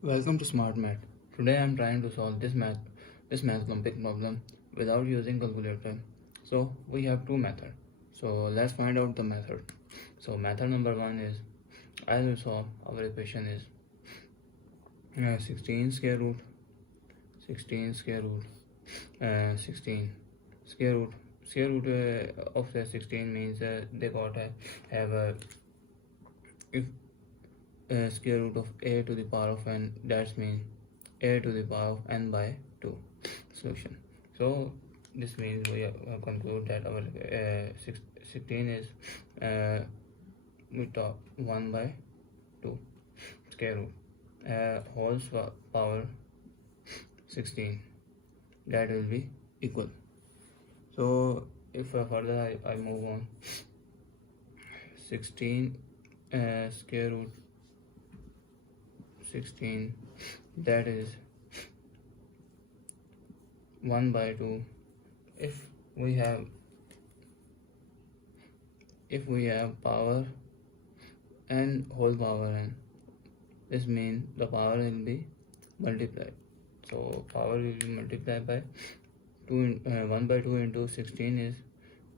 Welcome to Smart Math. Today I am trying to solve this math Olympic problem without using calculator. So we have two methods. So let's find out the method. So method number one is, as we saw, our equation is 16 square root 16 square root 16 square root of the 16 means they got have a if square root of a to the power of n, that means a to the power of n by 2 solution. So this means we have conclude that our 16 is we talk 1 by 2 square root whole power 16, that will be equal. So if further I move on, 16 square root 16, that is 1 by 2. If we have power and whole power n, this means the power will be multiplied. So power will be multiplied by 1 by 2 into 16 is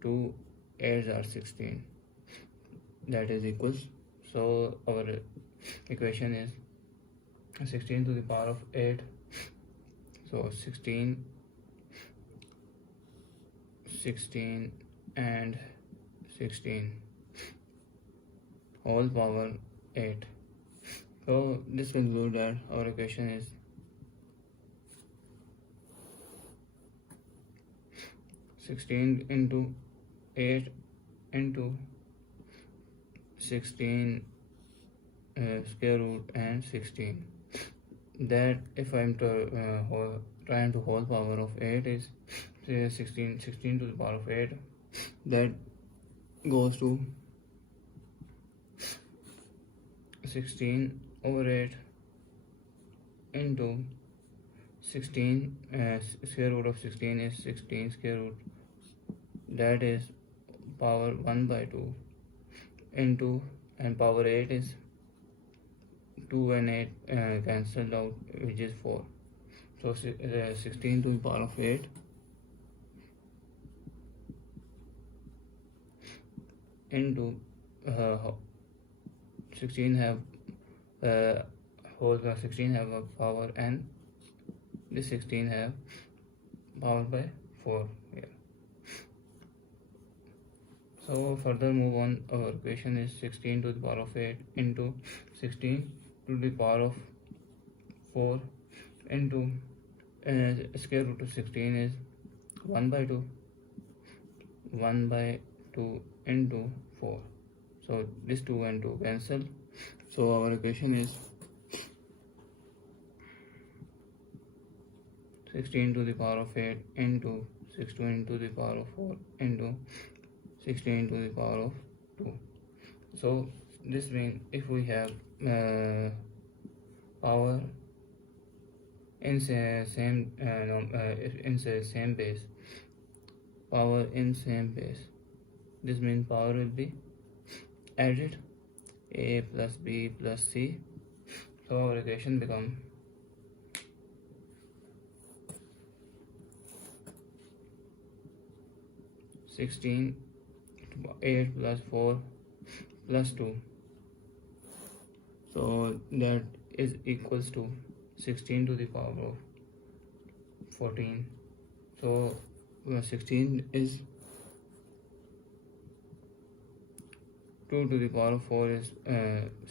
2 8s are 16, that is equals. So our equation is 16 to the power of 8. So 16 and 16 whole power 8. So this concludes that our equation is 16 into 8 into 16 square root and 16. That if I'm trying to whole power of 8 is 16 to the power of 8, that goes to 16 over 8 into 16 square root of 16 is 16 square root, that is power 1 by 2 into, and power 8 is 2 and 8 cancelled out, which is 4. So 16 to the power of 8 into 16 have whole 16 have a power n, this 16 have power by 4 here. So further move on, our equation is 16 to the power of 8 into 16 to the power of 4 into square root of 16 is 1 by 2 into 4. So this 2 and 2 cancel. So our equation is 16 to the power of 8 into 16 to the power of 4 into 16 to the power of 2. So this means if we have power in same base, power in same base, this means power will be added, a plus b plus c. So our equation become 16 8 plus 4 plus 2, so that is equals to 16 to the power of 14. So 16 is 2 to the power of 4 is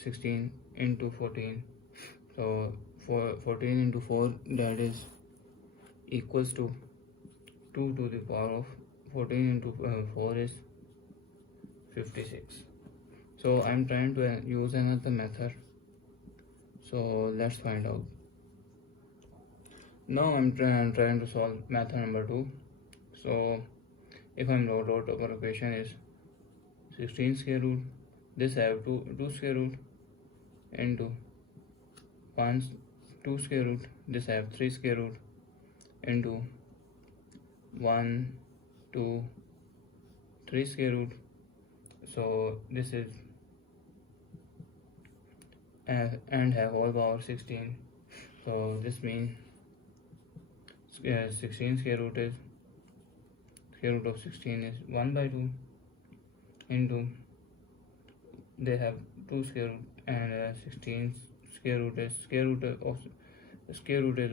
16 into 14. So 14 into 4, that is equals to 2 to the power of 14 into 4 is 56. So I'm trying to use another method. So let's find out. Now I'm trying to solve method number 2. So if I'm wrote out our equation is 16 square root, this have 2 square root into 2 square root, this have 3 square root into 1 2 3 square root. So this is and have whole power 16. So this means 16 square root of 16 is 1 by 2 into, they have two square root, and 16 square root is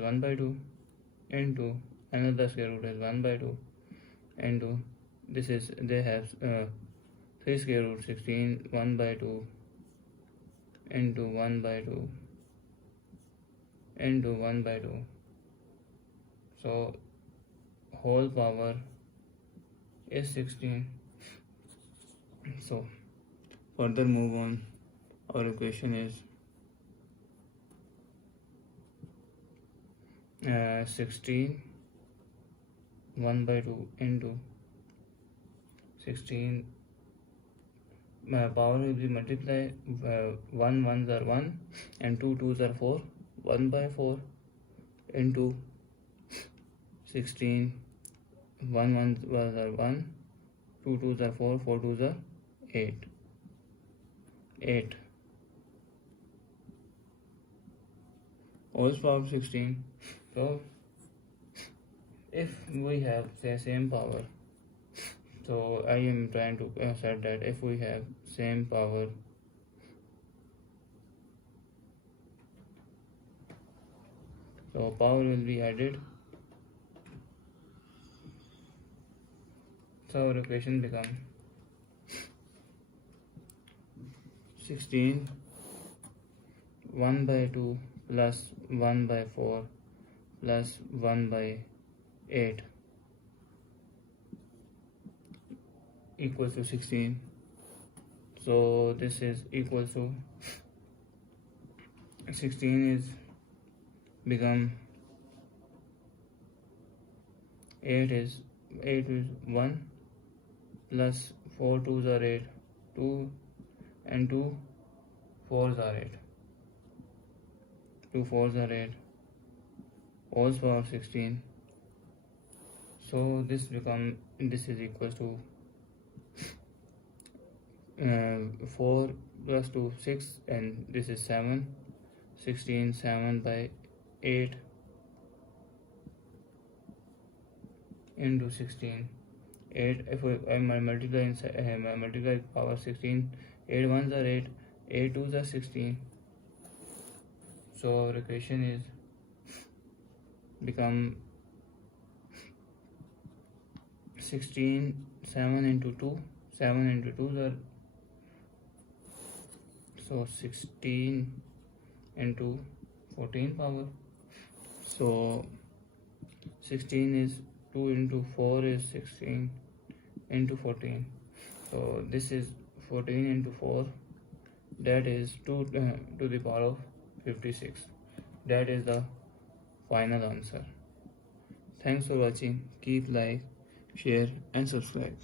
1 by 2 into another square root is 1 by 2 into, this is, they have 3 square root 16 1 by 2 into 1 by 2 into 1 by 2. So whole power is 16. So further move on, our equation is 16 1 by 2 into 16, power will be multiply, 1 1s are 1 and 2 2s are 4, 1 by 4 into 16, 1 1s are 1, 2 2s are 4, 4 2s are 8 whole power 16. So if we have the same power, so I am trying to assert that if we have same power, so power will be added, so our equation become 16 1 by 2 plus 1 by 4 plus 1 by 8 equals to 16. So this is equal to 16 is become 8 is 1 plus 4 2s are 8, 2 and 2 4s are 8, 2 4s are 8 whole power 16. So this is equal to 4 plus 2 6, and this is 7, 16 7 by 8 into 16, 8, if I multiply power 16, 8 1s are 8, 8 2s are 16. So our equation is become 16 7 into 2, 7 into 2 are, so 16 into 14 power. So 16 is 2 into 4 is 16 into 14. So this is 14 into 4, that is 2 to the power of 56. That is the final answer. Thanks for watching. Keep like, share and subscribe.